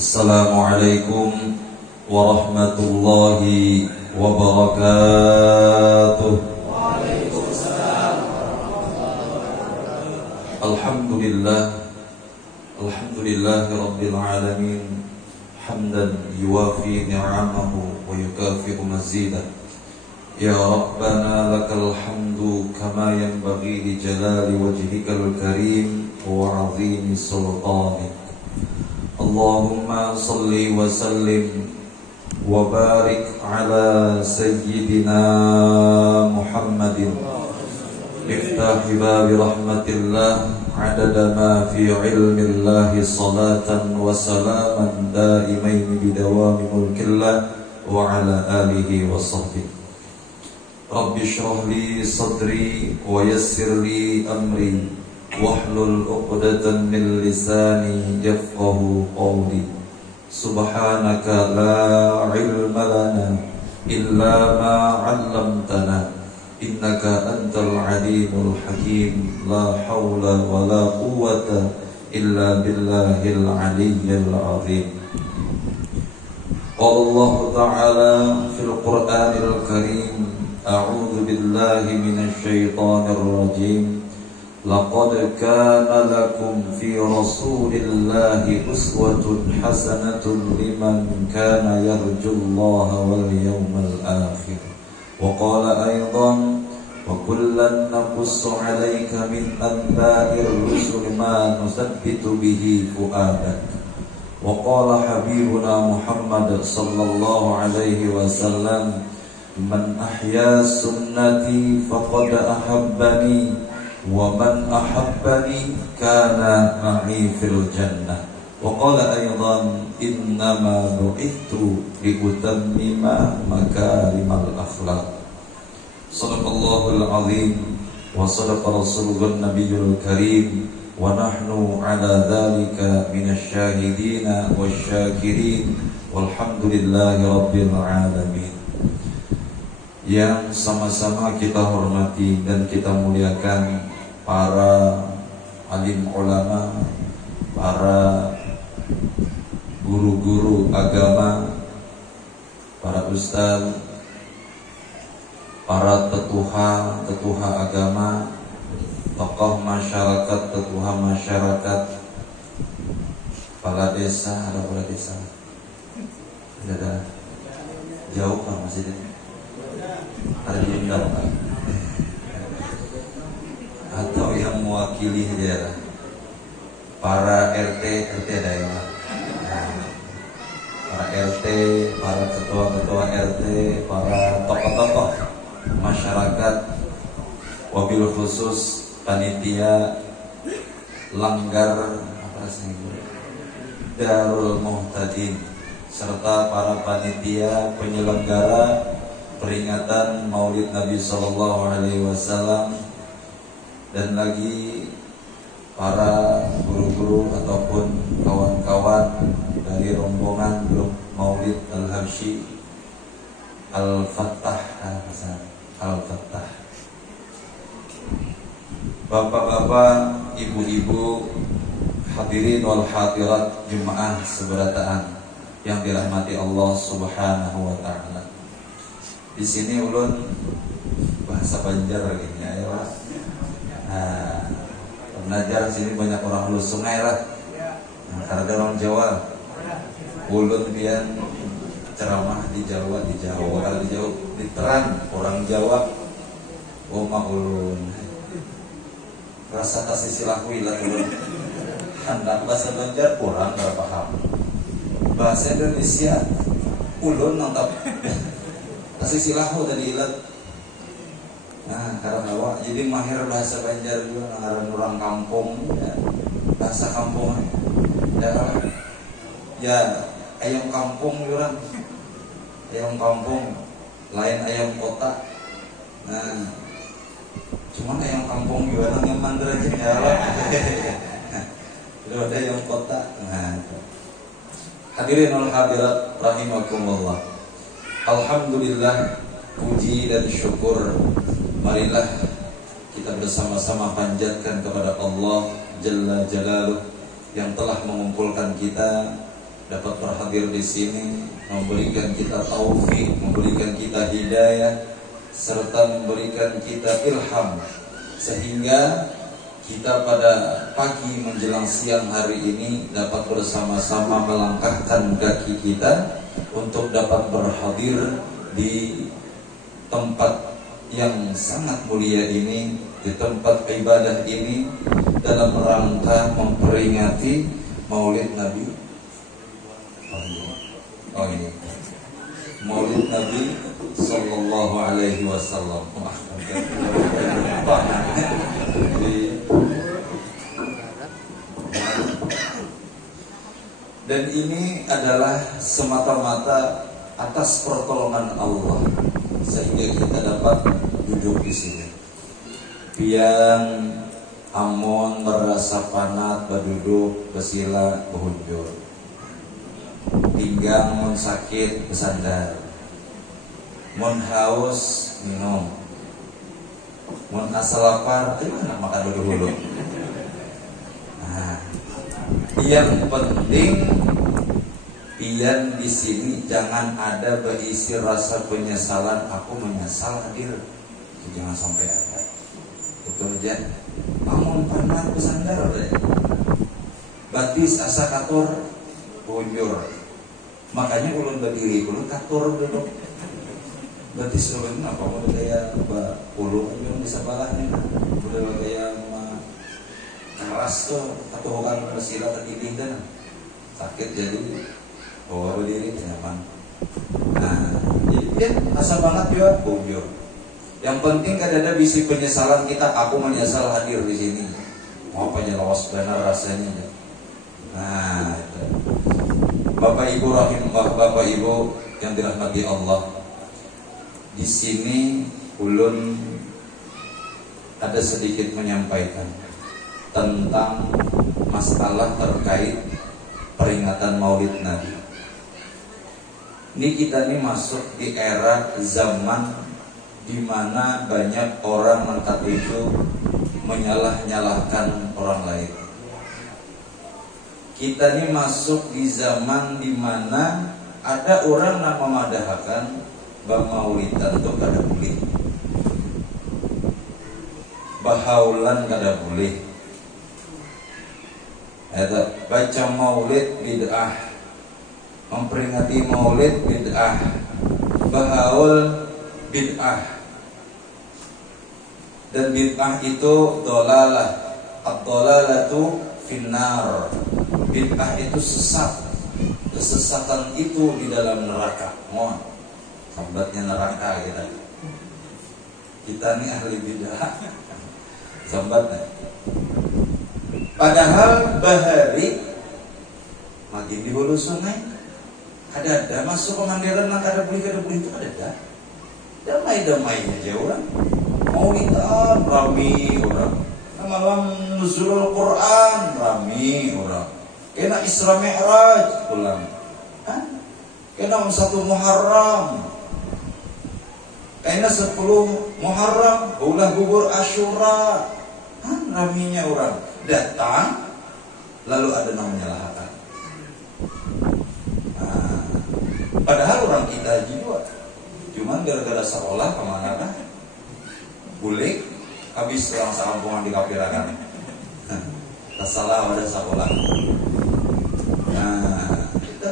Assalamualaikum warahmatullahi wabarakatuh. Waalaikumsalam warahmatullahi wabarakatuh. Alhamdulillahi rabbil alamin, hamdan yuwafi ni'amahu wa yukafi'u mazidah. Ya Rabbana lakal hamdu kama yanbaghi li jalali wajhikal karim wa 'azimi sultanik. Allahumma salli wa sallim wa barik ala sayyidina Muhammadin iftahi babi rahmatillah adada ma fi ilmillahi salatan wa salaman daimain bidawami mulkillah wa ala alihi wa sahbihi. Rabbi shrah li sadri wa yassir li amri wahlul 'uqdatan min lisani yafqahu qawli. Subhanaka la ilma lana illa ma 'allamtana innaka antal alimul hakim. La haula wa la quwwata illa billahil aliyyil azim. Qala Allah ta'ala fil Qur'anil karim, a'udzu billahi minasy syaithanir rajim. Laqad kana lakum fi rasulillahi uswatun hasanatun liman kana yarjullaha wal yawmal akhir. Wa qala aydan wa kullan naqussu 'alaika min anba'ir rusul ma nusabbitu bihi fu'adak. Wa qala habibuna Muhammad sallallahu alaihi wasallam, man ahya sunnati faqad ahabbani wa man ahabbani kana ma'i fil jannah. Wa qala aydan innama bu'ithtu liutammima makarimal akhlaq. Sadaqallahul azim wa sadaqa rasulun nabiyul karim wa nahnu ala dzalika minasy syahidin wasyakirin walhamdulillahi rabbil alamin. Yang sama-sama kita hormati dan kita muliakan para alim ulama, para guru-guru agama, para ustaz, para tetuha agama, tokoh masyarakat, tetuha masyarakat, kepala desa. Ada kepala desa? Tidak ada. Jauh Pak masjidnya? Ada diundang Pak? Atau yang mewakili daerah, para RT ada ya Pak? Para RT, para ketua-ketua RT, para tokoh-tokoh masyarakat, wabil khusus panitia langgar Darul Muhtadin, serta para panitia penyelenggara peringatan Maulid Nabi Sallallahu Alaihi Wasallam, dan lagi para guru-guru ataupun kawan-kawan dari rombongan grup Maulid Al-Habsyi Al-Fattah, Al-Fattah. Bapak-bapak, ibu-ibu, hadirin wal hadirat jemaah seberataan yang dirahmati Allah Subhanahu wa taala. Di sini ulun bahasa Banjar lagi ya, Pak. Belajar sini banyak orang hulu sungai lah. Karena orang Jawa, ulun pian ceramah di Jawa, kalau di Jawa diteran orang Jawa, oma ulun rasa kasih silahwi lah ulun. Hendak bahasa Banjar kurang gak paham. Bahasa Indonesia ulun nangkap kasih silahu tadi ilat. Nah, karena awak jadi mahir bahasa Banjar juga, ngaran orang kampung ya. Bahasa kampung ya ayam kampung orang. Ayam kampung lain ayam kota. Nah, cuman ayam kampung juga nyaman derajat ya lah. Kalau ada ayam kota. Nah, hadirin wal hadirat rahimakumullah. Alhamdulillah, puji dan syukur marilah kita bersama-sama panjatkan kepada Allah Jalla Jalaluh yang telah mengumpulkan kita dapat berhadir di sini, memberikan kita taufik, memberikan kita hidayah, serta memberikan kita ilham, sehingga kita pada pagi menjelang siang hari ini dapat bersama-sama melangkahkan kaki kita untuk dapat berhadir di tempat yang sangat mulia ini, di tempat ibadah ini, dalam rangka memperingati Maulid Nabi. Oh ini Maulid Nabi Sallallahu Alaihi Wasallam. Dan ini adalah semata-mata atas pertolongan Allah, sehingga kita dapat duduk di sini. Pian amun merasa panat berduduk, bersila, berhujur. Pinggang mun sakit bersandar. Mun haus minum. Mun asal lapar, enak makan dulu. Nah, yang penting pian di sini jangan ada berisi rasa penyesalan. Aku menyesal hadir, jangan sampai ada. Itu aja. Amun panah bersandar deh. Batis asa katur bujur. Makanya ulun berdiri, ulun katur dulu. Batis ulun apa mau gaya puluh yang di sebelahnya. Udah gaya keras tuh atau bukan bersila tertidih dan sakit jadi bawa berdiri nyaman. Nah, jadi asal banget juga bujur. Yang penting kadang-kadang bisi penyesalan kita, aku menyesal hadir di sini. Mau penyelos benar rasanya. Nah, itu. Bapak Ibu yang dirahmati Allah. Di sini ulun ada sedikit menyampaikan tentang masalah terkait peringatan Maulid Nabi. Ini kita masuk di era zaman di mana banyak orang mengatakan itu menyalah-nyalahkan orang lain. Kita ini masuk di zaman di mana ada orang yang memadahkan Maulidan itu kada boleh, bahaulan kada boleh. Ada baca Maulid bid'ah, memperingati Maulid bid'ah, bahaul bid'ah. Dan bid'ah itu dolalah, ad-dolalatu finnar. Bid'ah itu sesat, kesesatan itu di dalam neraka. Mohon, sambatnya neraka kita ini ahli bid'ah, sambatnya. Padahal bahari makin di hulu sungai ada masuk pemandiran maka ada beli itu ada damai-damainya aja orang. Maulidan rami orang, malam nuzulul Quran rami orang, kena Isra Mi'raj pulang, kena 1 Muharram, kena 10 Muharram ulah gugur Asyura, raminya orang datang lalu ada yang menyalahkan. Padahal orang kita juga cuman gara-gara sekolah kemana kan bulik habis orang sekampungan dikapirakan. Salah pada sekolah. Nah, kita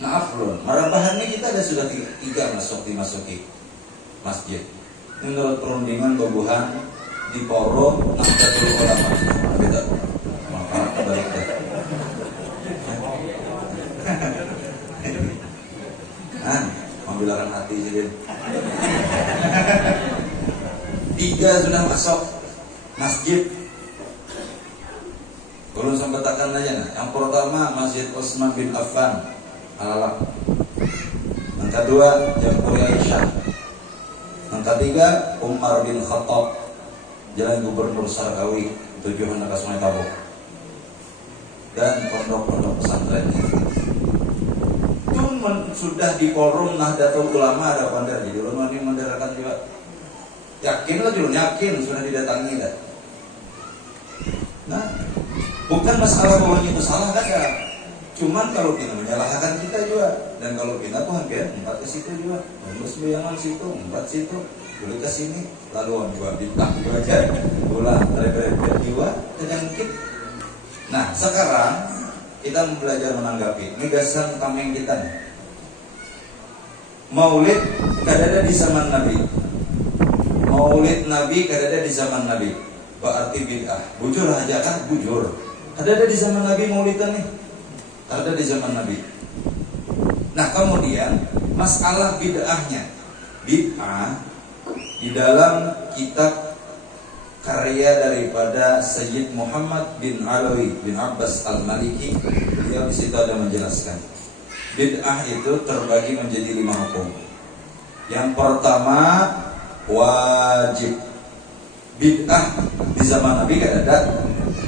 maaf loh, marabahannya kita ada sudah 3 dimasuki masjid. Menurut perundingan Bobuhan di Poro Nahdlatul Ulama. Beda. Maka balik deh. Membilakan hati jadi 3 sudah masuk masjid. Belum sempetakan aja nah. Yang pertama Masjid Utsman bin Affan Al-Alaq. Yang kedua Jamhur Aisyah. Yang ketiga Umar bin Khattab Jalan Gubernur Sarkawi tujuan ke Sungai Tabuk. Dan pondok-pondok pesantren sudah di forum Nahdlatul Ulama ada pandar jadi ulama ini menderakan juga. Yakinlah dulu, yakin sudah didatangi dah. Nah, bukan masalah bahwa itu salah kan ya. Cuman kalau kita menyalahkan kita juga, dan kalau kita Tuhan kan empat ke situ juga, terus bayangan situ, empat situ, boleh ke sini, lalu orang juga bintang juga aja, ulah terberbeda jiwa, terjangkit. Nah sekarang kita belajar menanggapi. Ini gasan tameng kita nih. Maulid kadada di zaman Nabi. Maulid Nabi kadada di zaman Nabi. Berarti bid'ah. Bujur aja kan, bujur. Kadada di zaman Nabi maulidan nih. Ada di zaman Nabi. Nah kemudian masalah bid'ahnya. Bid'ah di dalam kitab karya daripada Sayyid Muhammad bin Alawi bin Abbas al-Maliki, beliau di situ ada menjelaskan. Bid'ah itu terbagi menjadi 5 hukum. Yang pertama wajib. Bid'ah di zaman Nabi gak ada.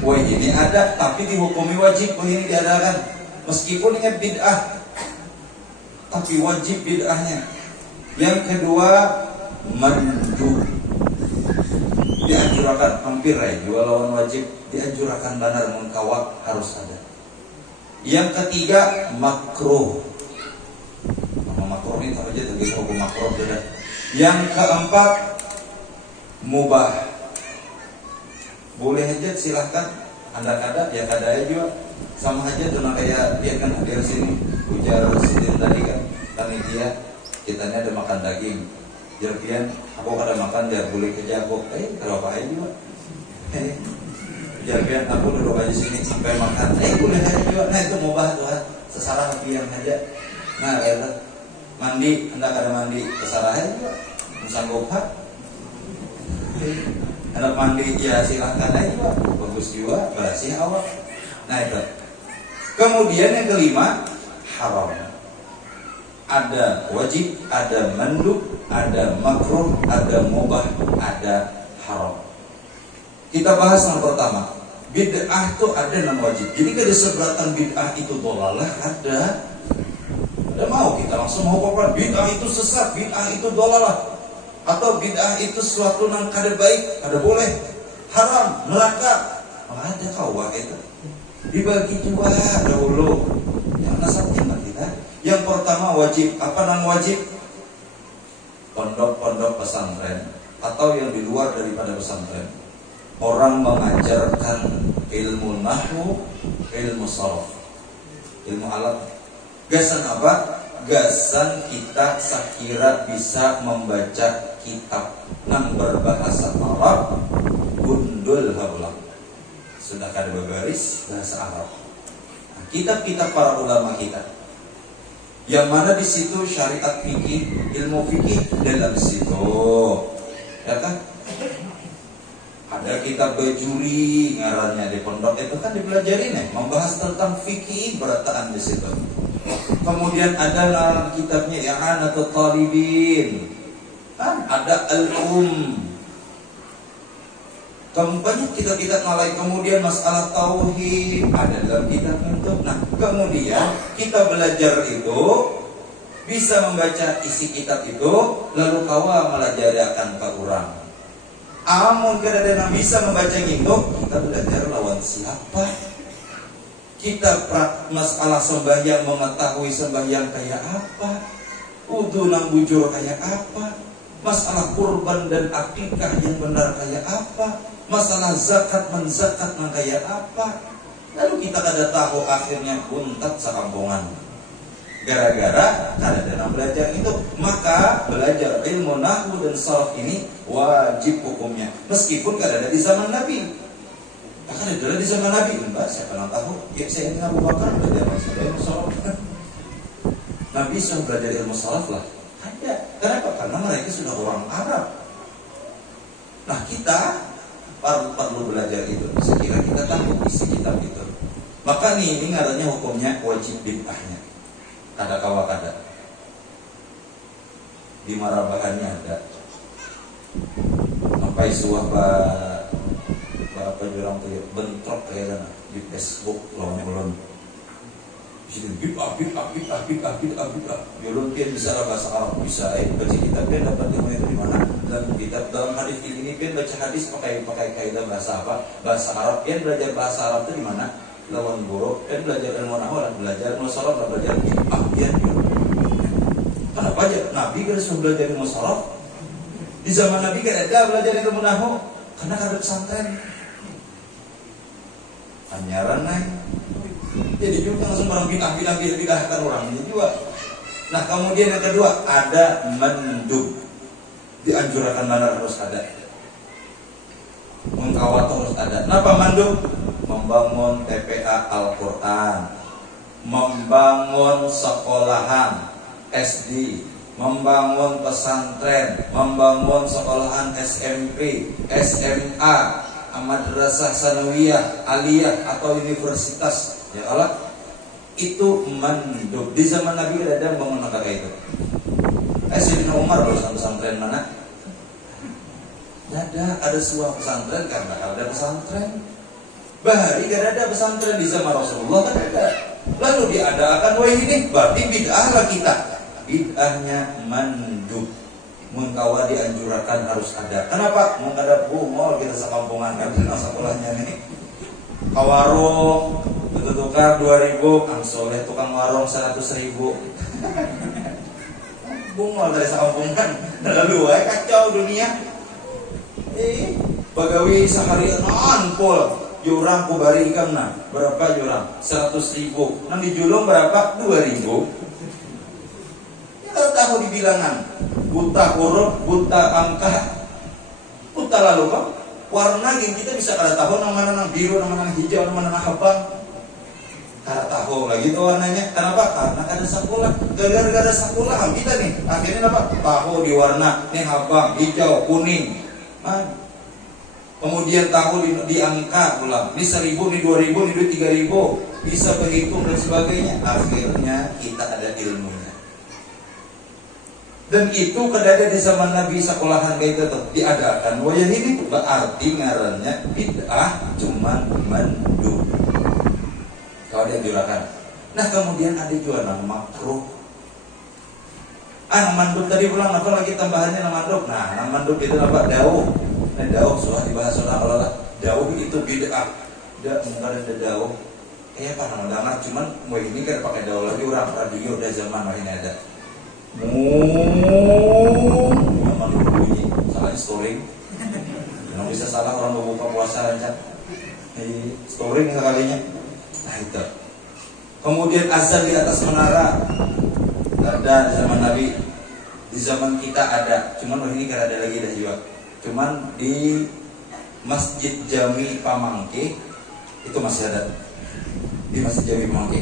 Wah ini ada tapi dihukumi wajib. Wah ini diadakan. Meskipun ini bid'ah tapi wajib bid'ahnya. Yang kedua mandub. Dianjurkan, hampir dua lawan wajib. Dianjurkan benar mengkawak harus ada. Yang ketiga makruh. Nama makruh ini apa aja terjadi hukum makruh sudah. Yang keempat mubah. Boleh aja silahkan. Anda kada ya kada aja juga. Sama aja tuh kayak dia kan hadir sini ujar sidin tadi kan panitia kitanya ada makan daging jerpian aku kada makan dia boleh kerja aku kalau apa aja juga jerpian aku duduk aja sini sampai makan boleh aja juga. Nah itu mubah tuh sesarah hati yang aja. Nah ya mandi anda kada mandi sesarah aja juga sanggup hak anda mandi ya silahkan aja juga bagus juga bersih awak. Nah itu. Kemudian yang kelima haram. Ada wajib, ada mandub, ada makruh, ada mubah, ada haram. Kita bahas yang pertama. Bid'ah itu ada yang wajib. Jadi kada seberatan bid'ah itu dolalah ada. Ada mau kita langsung mau apa? Bid'ah itu sesat, bid'ah itu dolalah. Atau bid'ah itu sesuatu yang kada baik, kada boleh. Haram, neraka. Ada kawah itu. Dibagi dua dahulu. Yang nasabnya kita. Yang pertama wajib. Apa nama wajib? Pondok-pondok pesantren atau yang di luar daripada pesantren. Orang mengajarkan ilmu nahwu, ilmu sharaf, ilmu alat. Gasan apa? Gasan kita sakira bisa membaca kitab yang berbahasa Arab. Gundul haulah. Sudah kada berbaris bahasa Arab. Nah, kitab-kitab para ulama kita, yang mana di situ syariat fikih, ilmu fikih dalam situ, ya kan? Ada kitab Bajuri ngarannya di pondok itu kan dipelajarin membahas tentang fikih berataan di situ. Kemudian ada kitabnya I'anatul Talibin, kan? Ada Al-Um. Banyak kitab-kitab malai. Kemudian masalah tauhid ada dalam kitab itu. Nah kemudian kita belajar itu bisa membaca isi kitab itu lalu kawa melajariakan ke orang. Amun kadang-kadang bisa membaca itu kita belajar lawan siapa. Kita masalah sembahyang mengetahui sembahyang kayak apa, wudu nang bujur kayak apa, masalah kurban dan akikah yang benar kayak apa, masalah zakat menzakat nang kayak apa. Lalu kita kada tahu akhirnya buntat sekampungan. Gara-gara kada ada belajar itu, maka belajar ilmu nahwu dan sharaf ini wajib hukumnya. Meskipun kada ada di zaman Nabi. Akan ada di zaman Nabi, enggak, siapa yang tahu? Ya saya ini Abu Bakar belajar ilmu sharaf. Nabi sudah belajar ilmu sharaf lah. Ada. Kenapa? Karena mereka sudah orang Arab. Nah kita perlu belajar itu. Sekira kita tahu isi kitab itu. Maka ini ngarannya hukumnya wajib bid'ahnya. Kada kawa kada. Di marabahannya ada. Sampai suah apa jurang tuh bentrok kayak di Facebook long-long. Bid'ah. Yulun pian bisa bahasa Arab bisa baca kitab dia dapat ilmu itu di mana? Dalam kitab dalam hadis ini pian baca hadis pakai kaidah bahasa apa? Bahasa Arab. Pian belajar bahasa Arab itu di mana? lawan guru dan belajar ilmu nahwu lah, belajar musharraf lah, belajar ahdian. Kenapa aja Nabi kan sudah belajar ilmu musharraf? Di zaman Nabi kan ada belajar ilmu nahwu karena ada pesantren. Anyaran naik. Jadi juga langsung orang bidah kan orangnya juga. Nah kemudian yang kedua ada mandub, dianjurkan mana harus ada. Mengkawat harus ada. Kenapa mandub? Membangun TPA Al-Quran, membangun sekolahan SD, membangun pesantren, membangun sekolahan SMP, SMA, madrasah sanawiyah, aliyah atau universitas. Ya Allah, itu mandub. Di zaman Nabi ada bangun negara itu. Sayyidina Umar lulusan pesantren mana? Ada sebuah pesantren karena ada pesantren. Bahari gak ada pesantren di zaman Rasulullah kan ada. Lalu diadakan, wah ini berarti bid'ah lah kita. Bid'ahnya mandub. Mengkawa dianjurkan harus ada. Kenapa? Mau ada mau kita sekampungan kan sekolahnya nih. Kawarung itu tukar 2.000, Kang Soleh tukang warung 100.000. Bungol dari sekampungan. Lalu kacau dunia. Pagawi seharian ampul. Jurang kubari ikam nah berapa jurang? 100.000. Nang dijulung berapa? 2.000. Ya tahu dibilangan. Buta huruf, buta angka, buta lalu kok. Warna yang kita bisa kada tahu nama biru, nama hijau, nama abang. Kada tahu lagi tuh warnanya. Kenapa? Karena ada sekolah. Gara-gara ada sekolah kita nih. Akhirnya apa? Tahu di warna nih abang, hijau, kuning. Kemudian tahu di angka pula. Ini 1.000, ini 2.000, ini 3.000. Bisa berhitung dan sebagainya. Akhirnya kita ada ilmunya. Dan itu kedada di zaman Nabi sekolahan kayak itu tuh diadakan. Wah ini berarti ngarannya bid'ah cuman mandub. Kalau dianjurkan. Nah kemudian ada juga nama makruh. Nama mandub tadi pulang apa lagi tambahannya nama mandub. Nah nama mandub itu apa? Dauh. Nah dauh sudah dibahas Allah. Dauh itu bid'ah. Mungkin ada dauh. Apa nama dengar cuman mau ini kan pakai dauh lagi orang radio udah zaman ini ada. Memang bunyi salahnya storing. Yang bisa salah orang mau buka puasa aja. Storing sekalinya. Nah itu. Kemudian azan di atas menara ada di zaman Nabi. Di zaman kita ada. Cuman ini kan ada lagi dah juga. Cuman di Masjid Jami Pamangke itu masih ada. Di Masjid Jami Pamangke.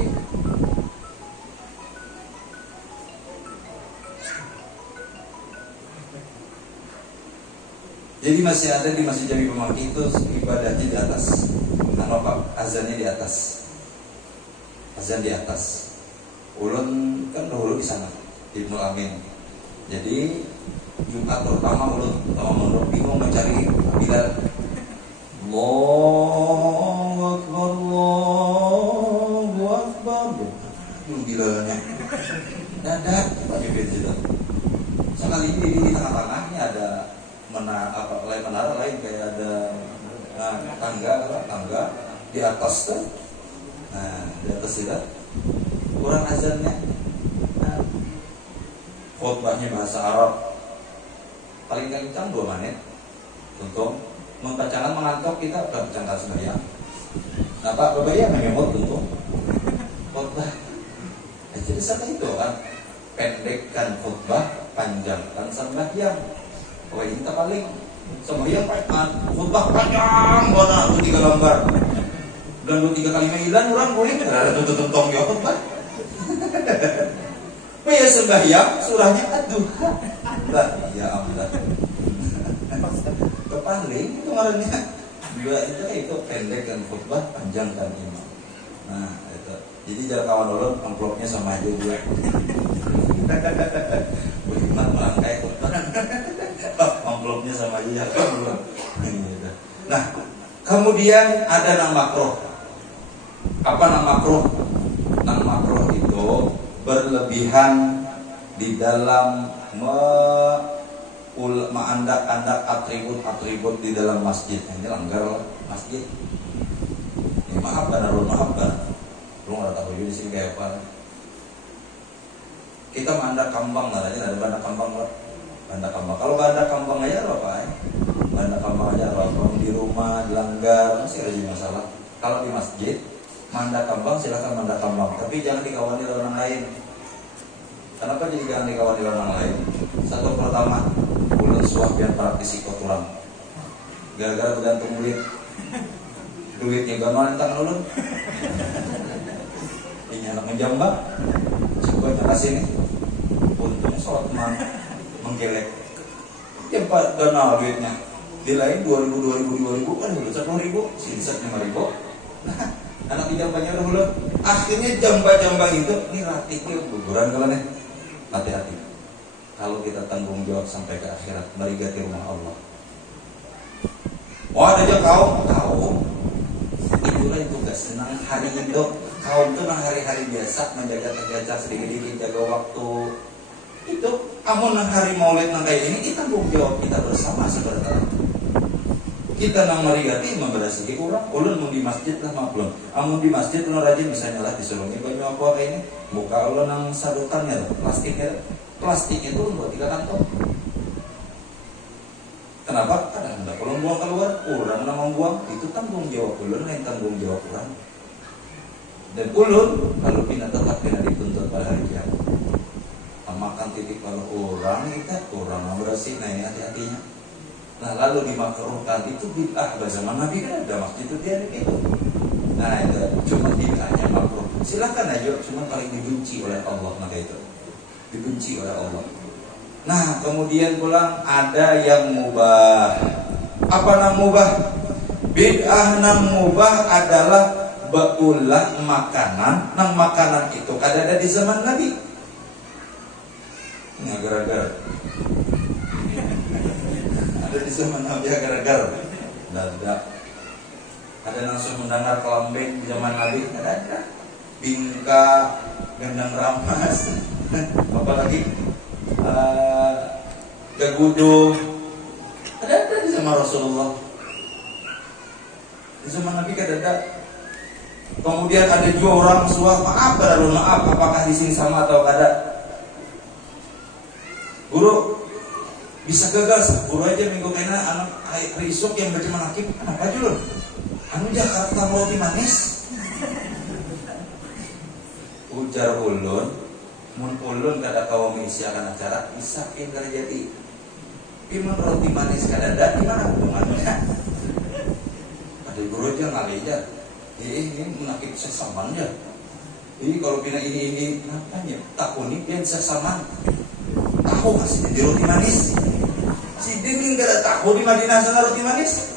Jadi masih ada di Masjid Jami Pamangke itu ibadahnya di atas. Nama Pak azannya di atas. Azan di atas. Ulun kan dahulu di sana di Ibnu Amin. Jadi Jumat pertama ulun menurut bingung mencari Bilal. Allahu Akbar, Allahu Akbar. Bilalnya. Dadak Pak Jubir itu. Sekali ini di tengah-tengahnya ada menara lain kayak ada tangga di atas tuh. Nah di atas itu kurang azannya. Khutbahnya bahasa Arab paling kencang 2 menit untuk membacakan mengantuk kita bacakan sembahyang. Nah Pak Bapak menyebut untuk khutbah. Jadi seperti itu kan, pendekkan khutbah, panjangkan sembahyang. Oh ini tak paling sembahyang khutbah panjang mana 3 lembar dan 2-3 kali mailan orang boleh ada tuntut-tuntong ya khutbah. Oh ya sembahyang surahnya ad-duha. Lah ya Allah. Kepaling itu ngarannya. Dua itu pendek kan khutbah, panjang kan imam. Nah itu. Jadi jangan kawan ulun amplopnya sama aja juga. Beriman merangkai khutbah. Amplopnya sama aja ya. Nah, kemudian ada nama makruh. Apa nama makruh? Nama makruh itu berlebihan di dalam mengandak-andak atribut-atribut di dalam masjid. Ini langgar masjid. Ini Maafkan Arun, maafkan. Lu nggak tahu juga di sini kayak apa. Kita banda kambang lah, ada banda kambang lah. Banda kambang. Kalau banda kambang aja apa ya? Banda kambang aja apa? Di rumah, di langgar, masih ada masalah. Kalau di masjid, manda kambang silakan manda kambang, tapi jangan dikawani oleh orang lain. Kenapa jadi jangan dikawani oleh orang lain? Satu pertama, ulun suap yang praktis ikut orang. Gara-gara bergantung duitnya gamal tentang ulun. Ini anak menjambak, coba kasih nih. Untungnya sholat menggelek. Ya Pak dana duitnya. Di lain 2000, kan udah 10.000, sisa 5.000. Nah, anak jambaknya udah akhirnya jambak itu ini ratiknya guguran kalau nih. Hati-hati. Kalau kita tanggung jawab sampai ke akhirat, merigati rumah Allah. Oh ada aja kaum. Itulah yang tugas senang hari itu. Kaum itu nang hari-hari biasa menjaga sedikit-sedikit jaga waktu. Itu amun nang hari maulid nang kayak ini kita tanggung jawab kita bersama sebenarnya. Kita nang merigati memberasihi orang. Ulun mau di masjid lah maklum. Amun di masjid ulun rajin misalnya lah disuruh banyak apa kayak ini. Buka ulun nang sadutannya plastiknya itu buat 3 kantong. Kenapa? Kadang hendak ulun buang keluar, orang nang membuang itu tanggung jawab ulun lain tanggung jawab orang. Dan ulun kalau tetap dituntut pada hari kiamat. Makan titik kalau orang kita kurang bersih, nah ini hati-hatinya. Nah lalu dimakruhkan itu bid'ah bahasa Nabi kan ada masjid itu dia gitu. Nah itu cuma bid'ahnya makruh. Silakan aja, cuma paling dibenci oleh Allah maka itu dibenci oleh Allah. Nah kemudian pulang ada yang mubah. Apa nang mubah? Bid'ah nang mubah adalah beulah makanan. Nang makanan itu ada di zaman Nabi. Gara-gara ada di zaman Nabi gara-gara ada langsung mendengar kelambing di zaman Nabi ada bingka gendang ramas apalagi gagudo ada di zaman Rasulullah di zaman Nabi ada. Kemudian ada juga orang suah maaf apakah di sini sama atau kada. Guru bisa gagal, guru aja minggu kena anak hari esok yang bercuma hakim, kenapa aja loh? Anu Jakarta roti manis. Ujar ulun, mun ulun kada kawa mengisi akan acara, bisa kada jadi. Pimun roti manis kada ada di mana hubungannya? Ada guru aja ngali aja. Ini menakib sesaman ya. Ini kalau pina ini kenapanya? Takuni dia sesaman. Tahu masih di roti manis. Si Dini nggak ada tahu di Madinah sana roti manis.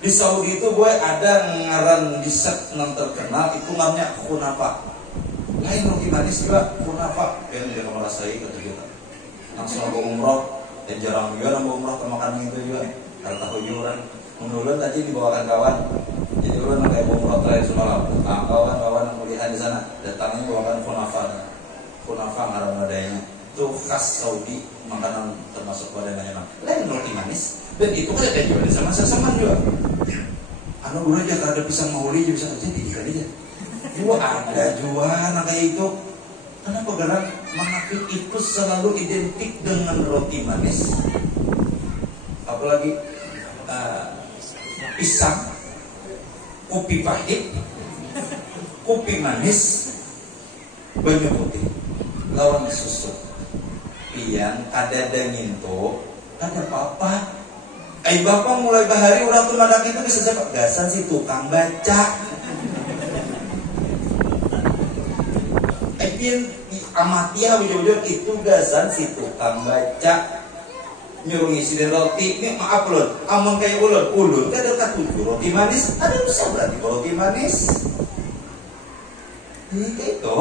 Di Saudi itu gue ada ngaran dessert yang terkenal itu namanya kunafa. Lain roti manis juga kunafa. Yang dia kamu rasai kata kita. Langsung aku umroh dan jarang juga nambah umroh ke makanan itu juga. Kalau tahu jualan. Menurut tadi dibawakan kawan. Jadi ulun kayak umroh terakhir semalam. Nah, kawan-kawan yang melihat di sana datangnya bawakan kunafa. Kunafa ngaran adanya itu khas Saudi, makanan termasuk wadananya lain roti manis dan itu kan ada jual sama sesaman juga. Anu guru aja kalau ada pisang mauli bisa jadi kali aja. Gua ada jual kayak itu. Kenapa garang mengaku itu selalu identik dengan roti manis, apalagi pisang, kopi pahit, kopi manis, banyak putih. Lawan susu pian ada dangin tuh ada papa bapak mulai bahari orang tuh madak itu bisa siapa gasan si tukang baca pian amati ya wujud itu gasan si tukang baca nyuruh ngisi roti ini maaf lho amun kayak ulun kan ada 7 roti manis ada bisa berarti roti manis ini kayak itu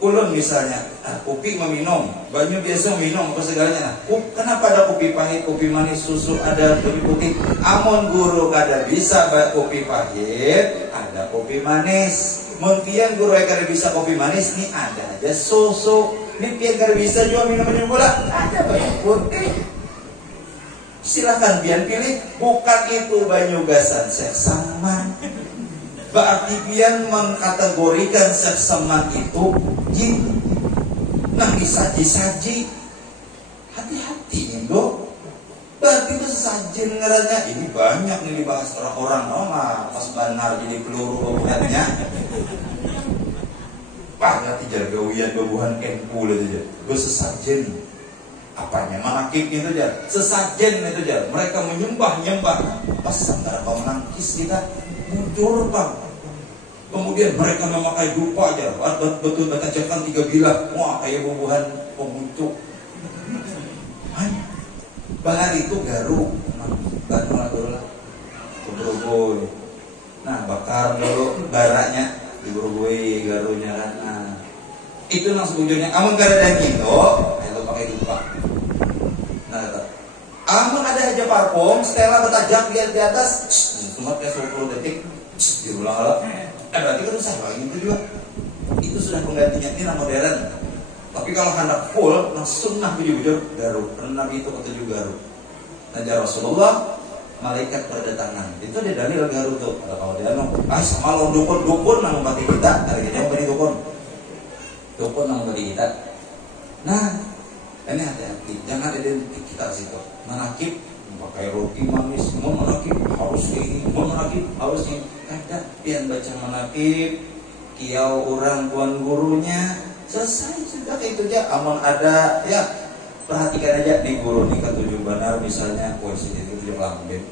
ulun misalnya, kopi meminum, banyak biasa minum apa segalanya. Kenapa ada kopi pahit, kopi manis, susu, ada kopi putih? Amun guru kada bisa kopi pahit, ada kopi manis. Mungkin guru kada bisa kopi manis, nih ada aja susu. Nih pian kada bisa juga minum gula, ada banyak putih. Silahkan pian pilih. Bukan itu banyogasan seksaman. Berarti pian mengkategorikan seksaman itu jin. Nah disaji-saji. Hati-hati Indo. Berarti itu sesajen ngeranya. Ini banyak nih dibahas orang-orang. Oh mah pas benar jadi peluru bukannya. Wah nanti jaga wian babuhan kempul itu aja. Gue sesajen. Apanya manakib itu aja. Sesajen itu aja. Mereka menyembah. Pas antara kau menangkis kita muncul bang. Kemudian mereka memakai dupa aja. Betul batajakan 3 bilah. Wah kayak babuhan pemuncuk. Bahar itu garuk. Bantu lah. Keberogoi. Nah bakar dulu baraknya. Diberogoi garunya kan. Nah itu nang sebujurnya. Amun kada ada gitu. Ayo pakai dupa. Nah kata. Amun ada aja parfum. Stella betajak lihat di atas. Cuma kayak 10 detik. Diulang-ulang. Berarti kan usah lagi itu juga. Itu sudah penggantinya ini modern. Tapi kalau hendak full, langsung sunnah bujur garuk. Karena Nabi itu ketujuh garuk. Najar Rasulullah, malaikat berdatangan. Itu ada dalil garuk tuh. Kalau dia sama lo dukun nang bagi kita. Hari ini beri dukun nang bagi kita. Nah, ini hati-hati. Jangan identitas situ. Manakib pakai roti manis, mau manakib harus ini, mau manakib harus ini. Kada pian baca manakib, kiau orang tuan gurunya. Selesai sudah itu aja. Aman ada ya perhatikan aja nih guru nih ketujuh benar misalnya puisi itu ketujuh kelamben.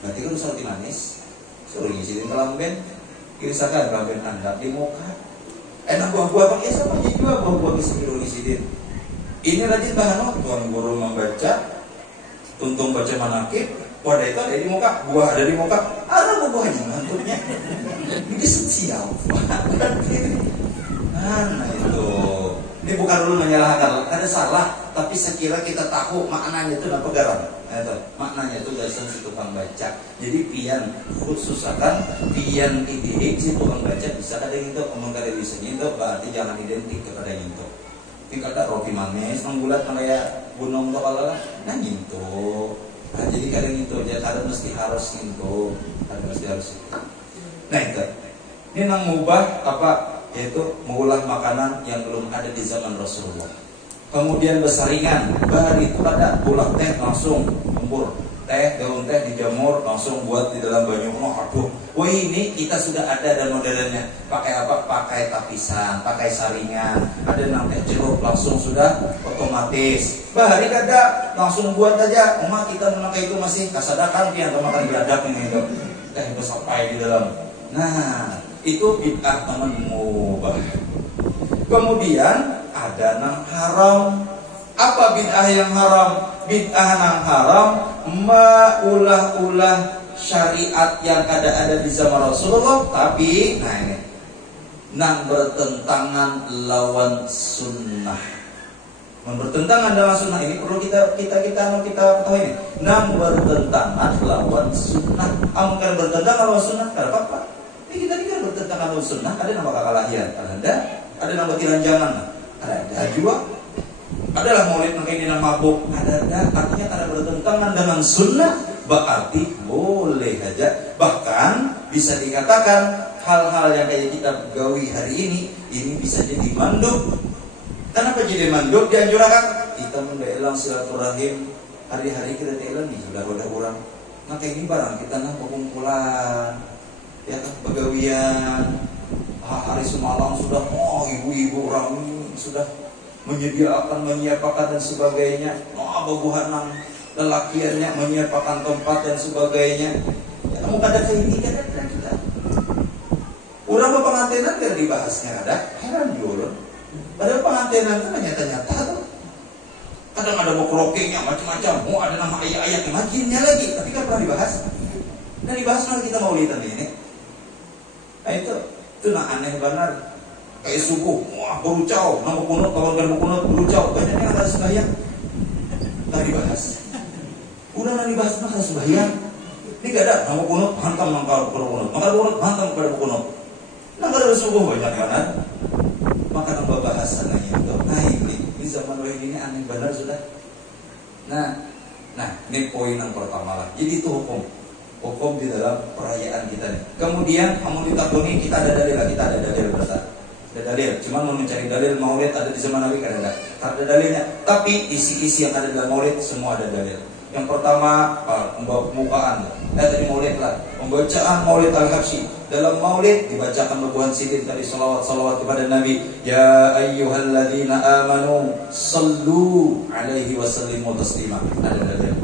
Berarti kan salti manis suruh ngisiin kelamben. Kirisakan kelamben anda di muka. Enak buah-buah pakai sama aja juga buah-buah ngisiin. Ini rajin bahan tuan guru membaca, tuntung baca manakib. Wadah itu ada di muka, buah ada di muka. Ada buahnya ngantuknya. Ini sial. Nah itu, ini bukan dulu menyalahkan, ada salah, tapi sekira kita tahu maknanya itu apa garam, itu maknanya itu dasar si tukang baca. Jadi pian khususakan pian ide si tukang baca bisa ada yang itu, omong kada bisa itu, berarti jangan identik kepada yang itu. Ini kata roti manis, menggulat kayak gunung tuh kalau nah gitu. Nah jadi kadang itu, jadi kadang mesti harus itu, kadang mesti harus itu. Nah itu, ini nang mubah apa? Yaitu mengolah makanan yang belum ada di zaman Rasulullah. Kemudian bersaringan. Bahar itu ada ulah teh langsung tempur. Daun teh dijamur langsung buat di dalam banyu. Oh aduh. Wah ini kita sudah ada dan modernnya. Pakai apa? Pakai tapisan, pakai saringan. Ada nang teh jeruk langsung sudah otomatis. Bahar ini ada langsung buat aja. Umat kita memakai itu masih kasadakan pian atau makan biadab ini itu. Teh bersampai di dalam. Nah itu bid'ah teman mubah. Kemudian ada nang haram. Apa bid'ah yang haram? Bid'ah nang haram maulah-ulah syariat yang ada di zaman Rasulullah, tapi nah ini nang bertentangan lawan sunnah. Bertentangan dengan sunnah ini perlu kita tahu ini. Nang bertentangan lawan sunnah. Amun bertentangan lawan sunnah, kada apa-apa. Ini kita kan bertentangan dengan sunnah, ada nama kakalahian, ada nama tiranjangan, ada juga, adalah maulid makanya ini nama mabuk, ada, artinya ada bertentangan dengan sunnah, berarti boleh aja. Bahkan bisa dikatakan hal-hal yang kayak kita gawi hari ini bisa jadi mandub. Kenapa jadi mandub? Dianjurkan kita mendelang silaturahim hari-hari kita telan nih sudah orang. Nah kayak ini barang kita nang kumpulan. Ya kan pegawian hari semalam sudah ibu-ibu orang ini sudah menyiapkan dan sebagainya. Babuhan nang lelakiannya menyiapkan tempat dan sebagainya. Ya kamu kada keinikan ada kita. Orang pengantinan kada dibahasnya ada. Heran juga. Padahal pengantinan kan nyata-nyata tuh. Kadang ada bokrokingnya macam-macam. Ada nama ayat-ayat makinnya lagi. Tapi kan pernah dibahas. Dan dibahas nanti kita mau lihat ini. Nah itu nah aneh benar. Kayak subuh, berucau, nama kunut, kalau gak kunut, berucau. Banyak yang harus sembahyang. Nggak dibahas. Udah nggak dibahas, nggak harus sembahyang. Ini gak ada, nama kunut, hantam nangkal kunut. Maka kunut, hantam kepada kunut. Nah gak ada subuh banyak kan. Maka nambah bahasannya itu. Nah ini zaman wahid ini aneh benar sudah. Nah Nah, ini poin yang pertama lah. Jadi itu hukum di dalam perayaan kita nih. Kemudian kamu ditakuni kita ada dalil, berarti ada dalil. Cuma mau mencari dalil maulid ada di zaman Nabi kan ada dalilnya. Tapi isi-isi yang ada dalam maulid semua ada dalil. Yang pertama pembukaan tadi maulid lah, pembacaan maulid al-habsyi. Dalam maulid dibacakan lebuhan sidin tadi salawat kepada Nabi. Ya ayyuhalladzina amanu sallu alaihi wasallimu taslima. Ada dalil.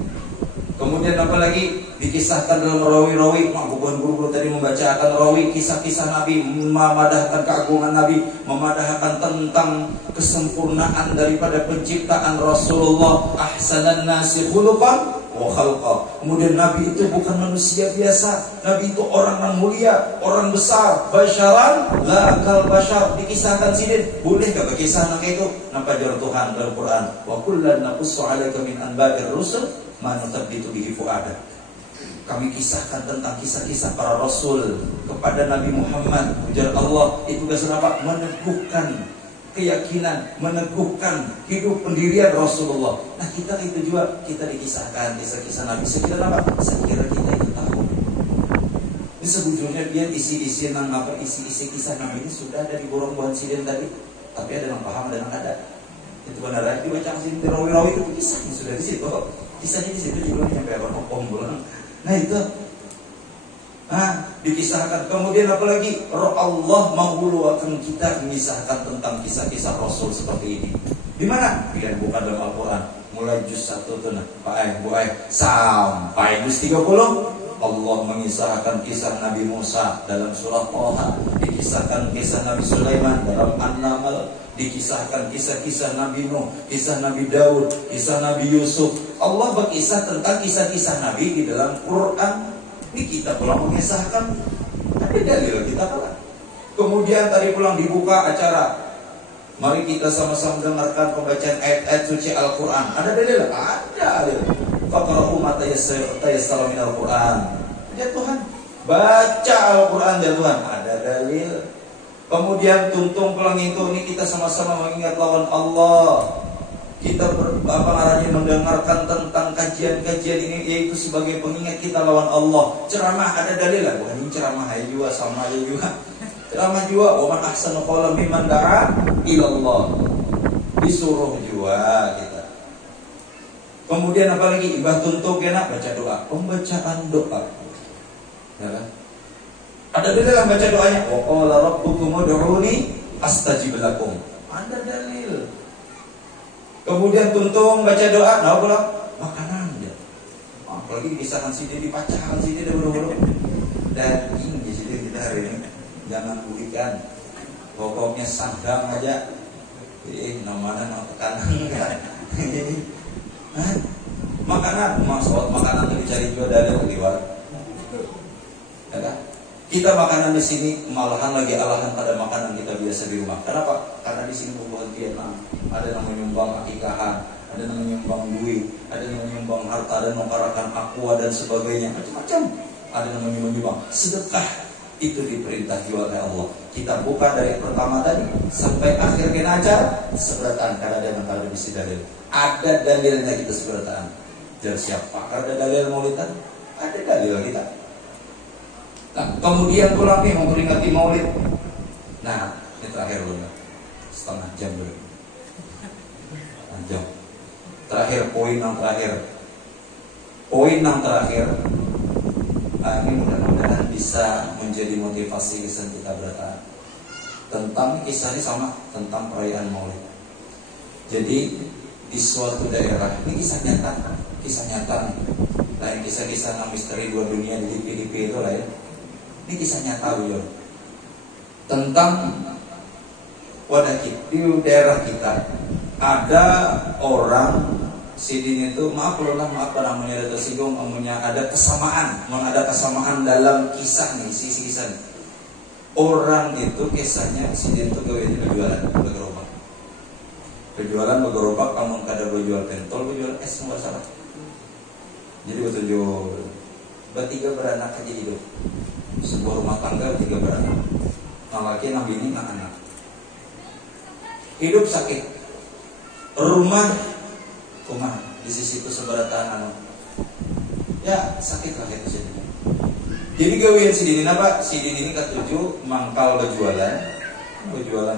Kemudian apa lagi? Dikisahkan dalam rawi-rawi, guru-guru tadi membacakan rawi kisah-kisah Nabi, memadahkan keagungan Nabi, memadahkan tentang kesempurnaan daripada penciptaan Rasulullah, ahsanan nasi khuluqan wa khalqa. Kemudian Nabi itu bukan manusia biasa, Nabi itu orang yang mulia, orang besar, basyaran la kal basyar. Dikisahkan sidin, boleh gak berkisah kayak itu? Nampak jar Tuhan dalam Quran, wa kullan naqussu 'alaika min anba'ir rusul ma nutabbitu bihi fu'adak. Kami kisahkan tentang kisah-kisah para rasul kepada Nabi Muhammad. Ujar Allah, itu kenapa? Meneguhkan keyakinan, meneguhkan hidup pendirian Rasulullah. Nah kita itu juga, kita dikisahkan kisah-kisah Nabi. Sekira apa? Sekira kita itu tahu. Ini sebetulnya dia isi-isi kisah Nabi ini sudah ada di buah-buahan sidin tadi. Tapi ada yang paham, ada yang ada. Itu benar, dibaca sini rawi-rawi itu kisahnya sudah di situ. Kisahnya di situ juga nyampe hukum bulan. Nah itu, dikisahkan. Kemudian apalagi Allah menghuluakan kita memisahkan tentang kisah-kisah Rasul seperti ini. Di mana? Dia bukan dalam Al-Quran. Mulai juz 1 tuh Bu Ay sampai juz 30. Allah mengisahkan kisah Nabi Musa dalam surah Thaha, dikisahkan kisah Nabi Sulaiman dalam An-Naml, dikisahkan kisah-kisah Nabi Nuh, kisah Nabi Daud, kisah Nabi Yusuf. Allah berkisah tentang kisah-kisah Nabi di dalam Quran. Ini kita pulang mengisahkan, ada dalil kita kalah. Kemudian tadi pulang dibuka acara, mari kita sama-sama dengarkan pembacaan ayat-ayat suci Al-Quran. Ada dalil? Ada dalil. Faqra'u ma tayassara min Al-Quran. Ya Tuhan, baca Al-Quran ya Tuhan. Ada dalil. Kemudian tuntung pulang itu, ini kita sama-sama mengingat lawan Allah. Kita mendengarkan tentang kajian-kajian ini, yaitu sebagai pengingat kita lawan Allah. Ceramah ada dalil lah, bukan ini ceramah aja juga sama aja juga. Ceramah juga, wa man ahsanu qawlan mimman da'a ila Allah. Disuruh juga kita. Kemudian apalagi ibah tuntuk ya nak, baca doa, pembacaan doa. Ya kan? Ada dalil yang baca doanya, wa qala rabbukum ud'uni astajib lakum. Ada dalil. Kemudian tuntung baca doa, nah pula makanan dia. Apalagi dikisahkan sini, dibacakan sini dah buru-buru. Daging di sini kita hari ini jangan bulikan. Pokoknya sandang aja. Namanya nama tekanan kan. Makanan, maksud makanan itu dicari juga dari luar. Ya kan? Kita makanan di sini malahan lagi alahan pada makanan kita biasa di rumah. Kenapa? Karena di sini bukan Vietnam. Ada yang menyumbang akikahan, ada yang menyumbang duit, ada yang menyumbang harta, ada yang mengkarakan aqua dan sebagainya, macam-macam. Ada yang menyumbang sedekah. Itu diperintah oleh Allah. Kita buka dari pertama tadi sampai akhir kena acara seberatan. Karena ada yang kalau bisa dalil. Ada dalilnya kita seberatan. Dari siapa? Karena ada dalil maulidan. Ada dalil kita. Nah, kemudian pulang nih memperingati maulid. Nah, ini terakhir dulu. Setengah jam dulu. Setengah jam. Terakhir, poin yang terakhir. Poin yang terakhir. Ini mudah-mudahan bisa menjadi motivasi kisah kita berata. Tentang kisah ini sama tentang perayaan maulid. Jadi di suatu daerah, ini kisah nyata nih. Lain kisah-kisah misteri dua dunia di TV itu lah ya. Ini kisah nyata beliau tentang wadah kita di daerah kita. Ada orang sidin itu, maaf namanya ada tersinggung, ada kesamaan dalam kisah nih, sisi kisah nih. Orang itu kisahnya sidin itu gawainya berjualan bergerobak, kamu kada berjual pentol, berjual es nggak salah. Jadi betul jual bertiga beranak aja hidup. Sebuah rumah tangga 3 beranak, laki nang bini nang anak. Hidup sakit. Rumah di sisi itu seberatan Ya sakit lah itu sini. Jadi gawean sidin apa? Sidin ini ketujuh mangkal berjualan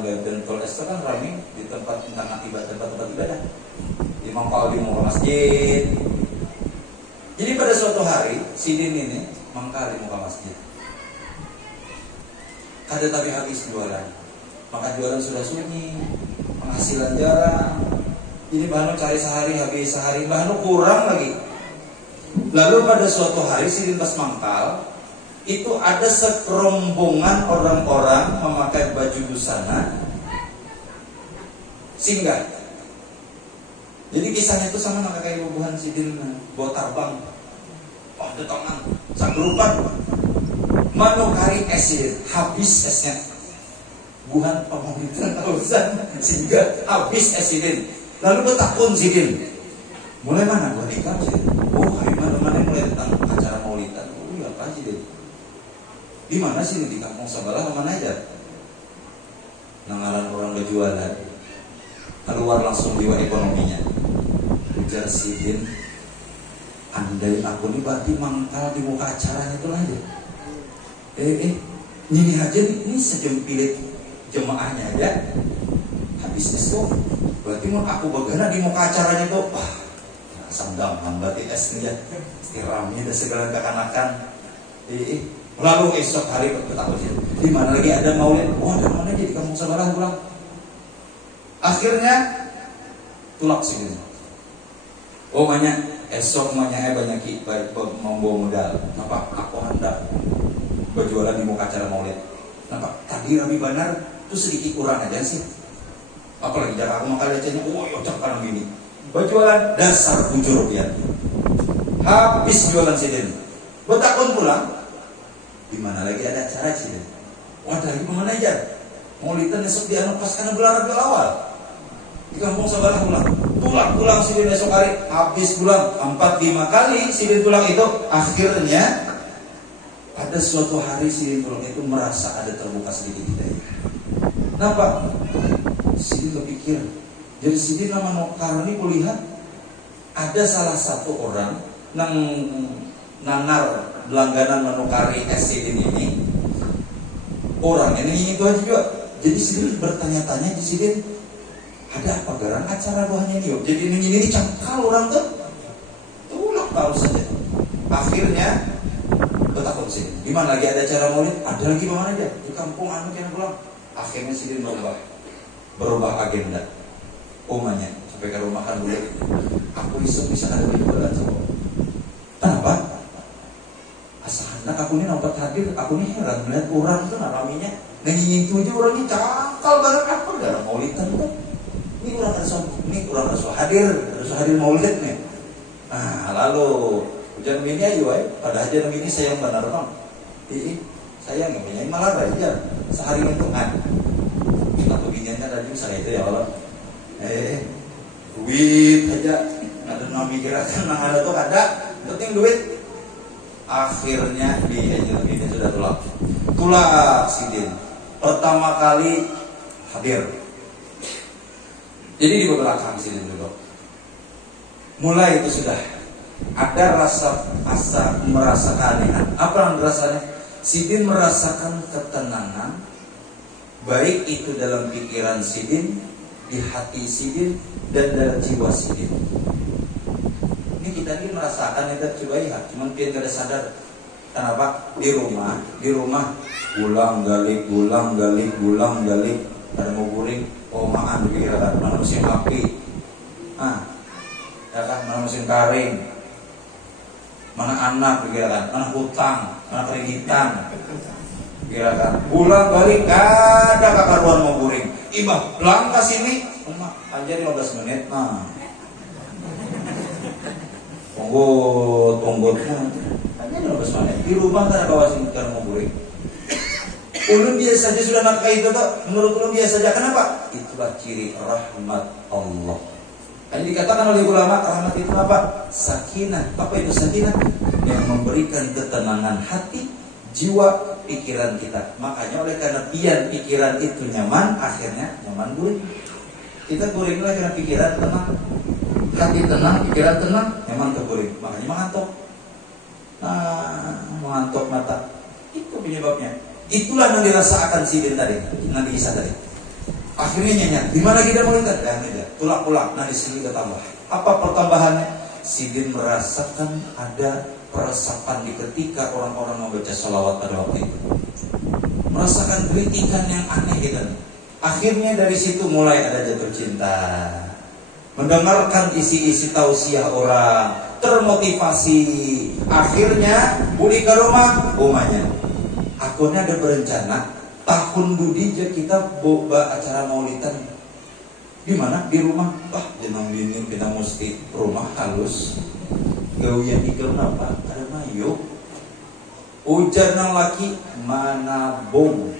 dan tol es kan ramai di tempat tempat ibadah. Di mangkal di muka masjid. Jadi pada suatu hari sidin ini mangkal di muka masjid. Kada tapi habis jualan. Maka jualan sudah sunyi, penghasilan jarang. Ini bahan cari sehari habis sehari, bahan kurang lagi. Lalu pada suatu hari sidin pas mangkal itu ada sekerombongan orang-orang memakai baju busana singgah. Jadi kisahnya itu sama kayak bubuhan sidin bawa tarbang. Oh, detongan, sanggerupan. Manukari esin, habis esnya. Buhan pemaulidan tausan singgah habis esidin. Lalu betakun sidin. Mulai mana gua nikah sidin? Oh, hari mana mulai tentang acara maulidan. Oh, iya apa sidin? Di mana sih di kampung sebelah mana aja? Nangaran orang berjualan. Keluar langsung jiwa ekonominya. Ujar sidin, andai aku ini berarti mangkal di muka acaranya itu aja. Ini aja ini sejempilit jemaahnya aja. Habis itu berarti mau aku bagana di muka acaranya itu. Wah, sandang berarti esnya istirami dan segala kekanakan. Lalu esok hari bertakut di mana lagi ada maulid. Wah, dari mana di kampung sebelah pulang. Akhirnya tulak sini. Oh banyak esok banyak mau bawa modal. Nampak aku hendak berjualan di muka acara maulid. Nampak tadi Rabi Banar itu sedikit kurang aja sih. Apalagi jangan aku makan lecehnya. Oh yocok kan gini. Berjualan dasar bujur dia. Habis jualan sidin. Bertakun pulang. Di mana lagi ada acara sih? Wah, lagi kemana aja? Maulidan esok di pas karena bulan Rabiul Awal. Di kampung sebelah pulang sidin esok hari habis pulang 4-5 kali sidin pulang itu. Akhirnya pada suatu hari sidin pulang itu merasa ada terbuka sedikit hidayah. Kenapa? Sidin kepikir. Jadi sidin nama karena ini kulihat ada salah satu orang nangar langganan menukari esidin ini orangnya ini itu aja juga. Jadi sidin bertanya-tanya di sidin ada apa garang acara buahnya ini yuk. Jadi ini cangkal orang tuh tulak tahu saja. Akhirnya bertakut sidin di mana lagi ada acara maulid, ada lagi mana aja di kampung anu yang pulang. Akhirnya sidin berubah agenda. Omanya sampai ke rumah kan dulu aku bisa ada di bulan semua. Kenapa? Asalnya aku ini nampak hadir, aku ini heran melihat orang itu namanya nyanyi itu aja orangnya cakal banget apa dalam maulidan tuh. Ini orang harus hadir maulid nih. Nah lalu hujan ini aja, pada aja ini sayang benar bang. Sayang yang punya malah aja sehari untungan. Kita beginiannya tadi misalnya itu ya Allah. Duit aja ada nami gerakan ada tuh ada penting duit. Akhirnya di angel ini sudah tulak sidin pertama kali hadir. Jadi di belakang sidin dulu mulai itu sudah ada rasa merasa keanehan. Apa yang rasanya? Sidin merasakan ketenangan baik itu dalam pikiran sidin, di hati sidin, dan dalam jiwa sidin. Kita ini merasakan itu coba ya, cuman pian kada sadar. Kenapa? Di rumah ulang galik, ada mau guring, omaan pikiran, mana mesin api, ya kan, mana mesin karing, mana anak pikiran, mana hutang, mana kreditan, pikiran, ulang galik, ada kakaruan mau guring, imah belang ke sini, aja 15 menit, Tunggu hanya 15 menit di rumah tak ada kawasan ikan mau guring. Ulun biasa saja sudah nak itu tak? Menurut ulun biasa saja. Kenapa? Itulah ciri rahmat Allah. Yang dikatakan oleh ulama rahmat itu apa? Sakinah. Apa itu sakinah? Yang memberikan ketenangan hati, jiwa, pikiran kita. Makanya oleh karena pikiran itu nyaman, akhirnya nyaman guring. Kita guringlah karena pikiran tenang. Hati tenang, pikiran tenang, memang terguring, makanya mengantuk. mengantuk mata. Itu penyebabnya. Itulah yang dirasakan Sidin tadi, Nabi Isa tadi. Akhirnya nyanyi, di mana kita mau lihat? Dan tidak, tulak pulang, nanti sini ketambah. Apa pertambahannya? Sidin merasakan ada peresapan di ketika orang-orang membaca salawat pada waktu itu. Merasakan kritikan yang aneh gitu. Akhirnya dari situ mulai ada jatuh cinta. Mendengarkan isi-isi tausiah orang, termotivasi. Akhirnya budi ke rumahnya. Akhirnya ada berencana tahun dudi kita boba acara maulidan. Di mana? Di rumah. Jenang dinin kita mesti rumah halus. Gawian ikut apa? Ada mayo. Ujar nang laki mana bom.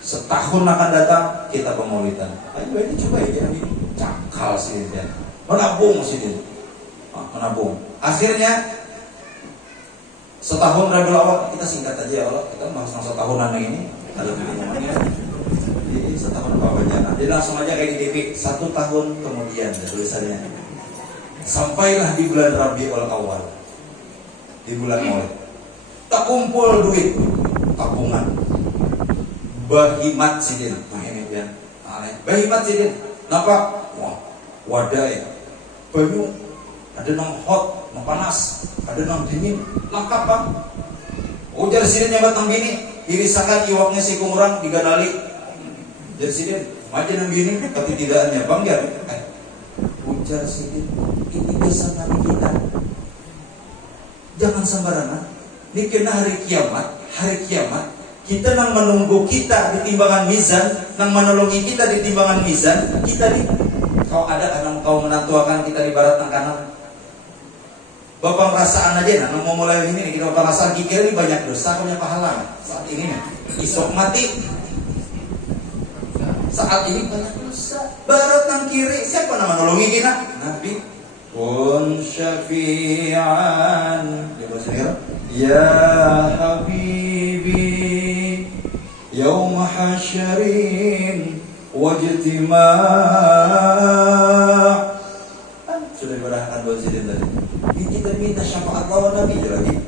Setahun akan datang kita pemaulidan. Ayo ini coba ya ini cakal sih dia. Menabung sih dia. Menabung. Akhirnya setahun Rabiul Awal kita singkat aja ya Allah. Kita bahas setahunan yang ini. Ada begini. Jadi setahun apa bencana. Jadi langsung aja kayak di TV. 1 tahun kemudian tulisannya. Sampailah di bulan Rabiul Awal. Di bulan Maulid. Tak kumpul duit tabungan. Bahimat sidin. Nah ini ya. Bahimat sidin. Kenapa? Wah, wadai. Banyu ada nang hot, nang panas, ada nang dingin. Lengkap Bang. Ujar sidin nyabat nang bini, irisakan iwaknya si kumurang diganali. Ujar sidin, maja nang bini, tapi tidaknya Bang ya. Ujar sidin, ini bisa nang kita. Jangan sembarangan. Ini kena hari kiamat kita nang menunggu kita di timbangan mizan, nang menolongi kita di timbangan mizan, kita di kau ada anak kau menatuakan kita di barat nang kanan. Bapak perasaan aja nang mau mulai ini kita bapak rasa kikir ini banyak dosa, banyak pahala saat ini isok mati. Saat ini banyak dosa. Barat nang kiri siapa nama menolongi kita? Nabi. Kun syafi'an. Ya habibi yaum hasyarin wajtima'. Sudah diberahkan doa sidin tadi. Kita minta syafaat lawan Nabi lagi.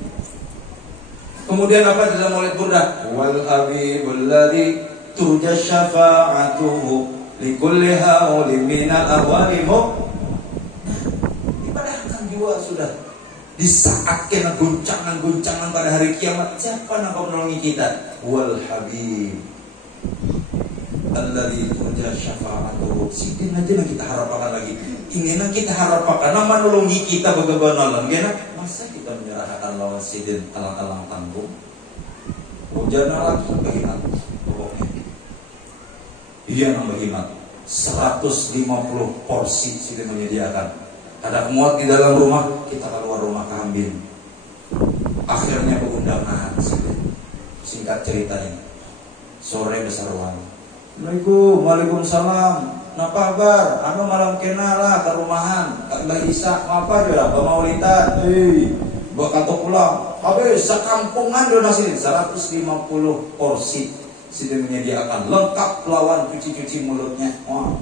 Kemudian apa dalam Maulid Burdah? Wal habibul ladzi turja syafa'atuhu likulli haulin minal ahwali dipadahkan jiwa sudah. Di saat kena guncangan pada hari kiamat, siapa yang akan menolongi kita? Wal habib alladzi turja syafa'atuhu. Sidin aja yang kita harapkan lagi. Ingin kita harapkan nama menolongi kita bagaimana gana? Masa kita menyerahkan lawan sidin alang-alang tanggung? Ujarna lagi bagian pokoknya. Iya nang bagian 150 porsi sidin menyediakan. Ada muat di dalam rumah, kita keluar rumah kambing. Akhirnya keundangan. Singkat ceritanya. Sore besaruan. Assalamualaikum, waalaikumsalam. Napa kabar? Anu malam kena lah ke rumahan. Kak Mbak Isa, apa dia? Pemaulidan. Buat kantor pulang. Habis sekampungan do nasi 150 porsi sudah menyediakan lengkap lawan cuci-cuci mulutnya. Wah.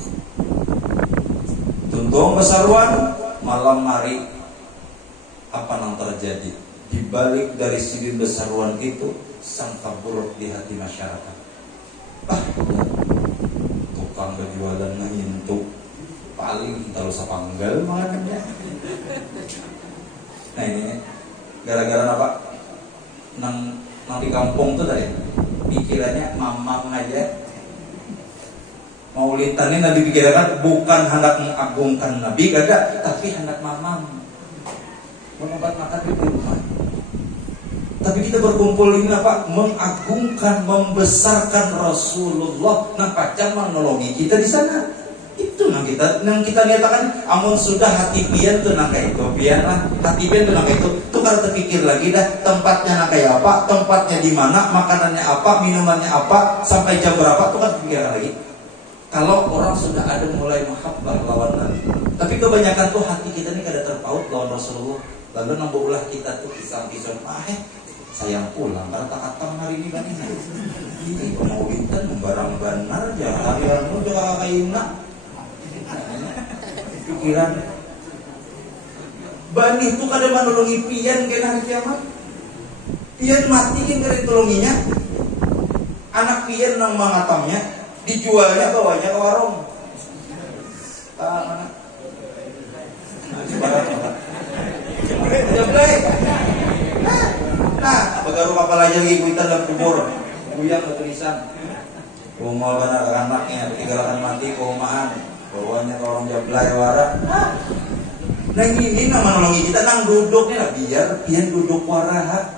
Tuntung besaruan. Malam hari apa yang terjadi di balik dari sidin besaruan itu sangka buruk di hati masyarakat. Tukang berjualan ngintuk paling terus panggal makannya. Nah ini gara-gara apa? Nang di kampung tuh tadi pikirannya mamang aja. Maulidan ini Nabi pikirkan bukan hendak mengagungkan Nabi gagak, tapi hendak mamam mengobat makan di rumah. Tapi kita berkumpul ini apa? Mengagungkan, membesarkan Rasulullah. Nah pacar menolongi kita di sana. Itu yang kita nyatakan. Amun sudah hati pian tuh nang kayak itu pian lah. Hati pian tuh nang kayak itu. Tuh kalau terpikir lagi dah tempatnya nang kayak apa, tempatnya di mana, makanannya apa, minumannya apa, sampai jam berapa tuh kan terpikirkan lagi. Kalau orang sudah ada mulai mahabbah lawan Nabi. Tapi kebanyakan tuh hati kita ini kada terpaut lawan Rasulullah. Lalu nambah ulah kita tuh kisah-kisah sayang pulang karena tak atang hari ini kan ini pemaulidan membarang benar ya harian lu juga kaina pikiran bani itu kada menolongi pian kena hari kiamat. Pian matiin kali tulunginya. Anak pian nang mangatamnya dijualnya bawanya ke warung. Mana? Nah, bagaru kapal aja lagi kuitan dalam kubur. Buyang ke tulisan. Rumah benar anaknya, ketinggalan mati keumaan. Bawanya ke orang jablay wara. Nah ini nama nolongi kita nang duduknya lah biar pian duduk wara.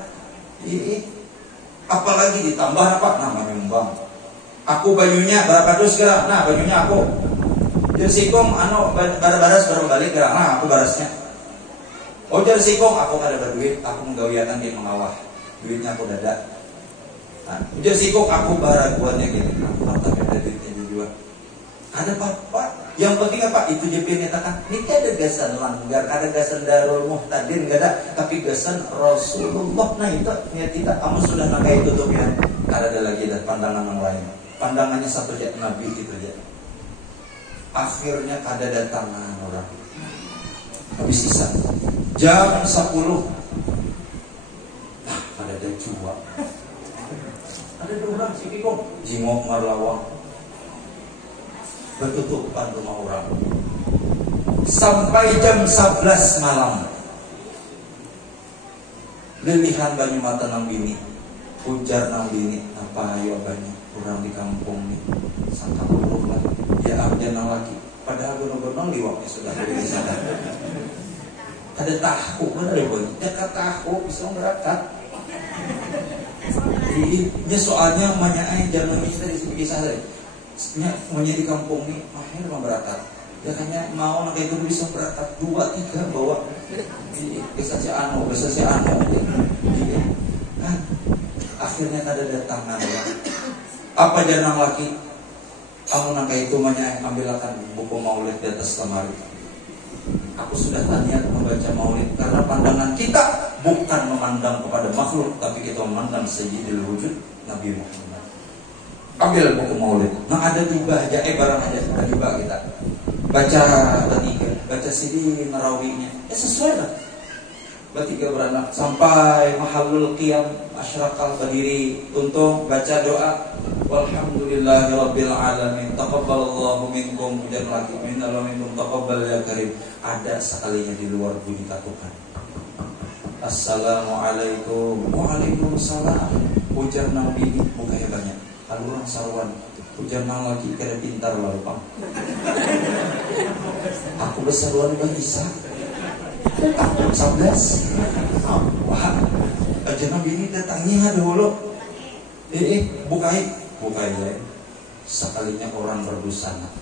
Apalagi ditambah apa? Nama nyumbang. Aku bajunya berapa dus gerak? Nah bajunya aku. Jadi sikong baras balik gerak. Nah aku barasnya. Oh jadi sikong aku kada berduit. Aku menggawiatan di mengawah. Duitnya aku dada. Nah jadi sikong aku baraguannya gitu. Aku tapi ada duitnya juga. Ada apa? Yang penting apa? Itu JP nyatakan. Ini ada gasan langgar, ada gasan Darul Muhtadin, gak ada. Tapi gasan Rasulullah. Nah itu niat kita. Kamu sudah nakai tutupnya. Ada lagi dah pandangan yang lain. Pandangannya satu aja Nabi itu aja. Akhirnya ada datangan orang. Habis isya jam 10. Nah ada jua. Ada dua orang si Kikong jingok marlawang. Bertutupan rumah orang sampai jam 11 malam. Lilihan banyu mata nang bini, ujar nang bini, apa ayo banyak orang di kampung nih, sangka buruk lah. Ya abdi nang laki, padahal gunung-gunung liwaknya sudah dari sana. Ada tahu mana ya boy? Dekat tahu bisa berangkat. Ini soalnya manyain jangan minta disebut dari. Maunya di kampung nih, akhirnya memberakat. Ya kayaknya mau nak itu bisa berakat 2-3 bawa. Bisa si anu. Kan akhirnya ada datangan ya. Apa janang laki? Kamu nak itu manya ambilkan buku maulid di atas lemari. Aku sudah tanya membaca maulid karena pandangan kita bukan memandang kepada makhluk, tapi kita memandang sayyidil wujud Nabi Muhammad. Ambil buku maulid. Nah ada tiba aja, barang aja tiba kita. Baca bertiga, baca CD narawinya. Ya sesuai lah. Bertiga beranak sampai mahalul qiyam asyraqal berdiri tuntung baca doa walhamdulillahirabbil alamin taqabbalallahu minkum dan lagi minallahu minkum taqabbal ya karim. Ada sekalinya di luar bunyi katukan. Assalamualaikum. Waalaikumsalam. Ujar nabi buka ya banyak. Aluran sarwan, ujar nang lagi kada pintar lalu pang. Aku bersaruan bang Isa. Aku 11. Wah, aja nabi ini datangnya dulu. Bukai ya. Sekalinya orang berbusana.